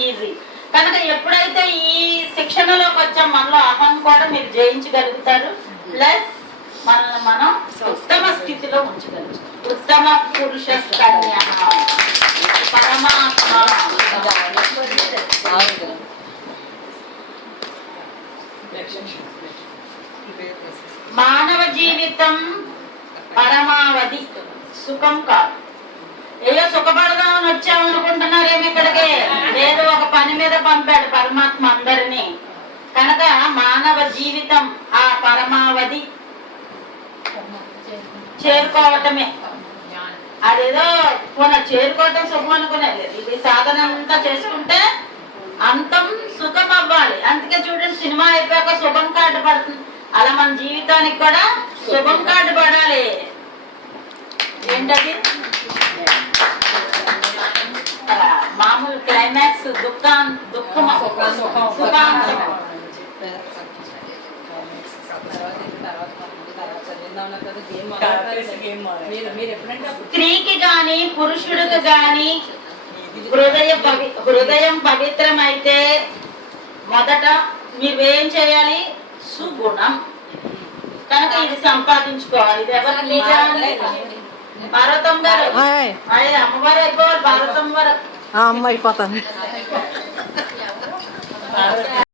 Easy. కనుక ఎప్పుడైతే ఈ శిక్షణలోకి వచ్చాం మనలో అహం కూడా మీరు జయించగలుగుతారు. ప్లస్ మనల్ని మనం ఉత్తమ స్థితిలో ఉంచగలుగుతాం. ఉత్తమ పురుష పరమాత్మ. మానవ జీవితం పరమావధి, సుఖం కాదు. ఏదో సుఖపడదామని వచ్చామనుకుంటున్నారేమి ఇక్కడికి? లేదు, ఒక పని మీద పంపాడు పరమాత్మ అందరినీ. కనుక మానవ జీవితం ఆ పరమావధి చేరుకోవటమే. అదేదో చేరుకోవటం సుఖం అనుకునేది. ఇది సాధన అంతా చేసుకుంటే అంతం సుఖం అవ్వాలి. అందుకే చూడండి, సినిమా అయిపోయాక శుభం కార్డు పడుతుంది. అలా మన జీవితానికి కూడా శుభం కార్డు పడాలి. ఏంటది? మామూలు క్లైమాక్స్ దుఃఖం సుఖాంతం. స్త్రీకి గాని పురుషుడికి గాని హృదయం పవిత్రమైతే మొదట మీరు ఏం చేయాలి? సుగుణం. కనుక ఇది సంపాదించుకోవాలి. ఇది ఎవరు? నిజాన్ని పార్వతం గారు అమ్మవారు అయిపోవాలి. పార్వతం వారు అమ్మ అయిపోతాను.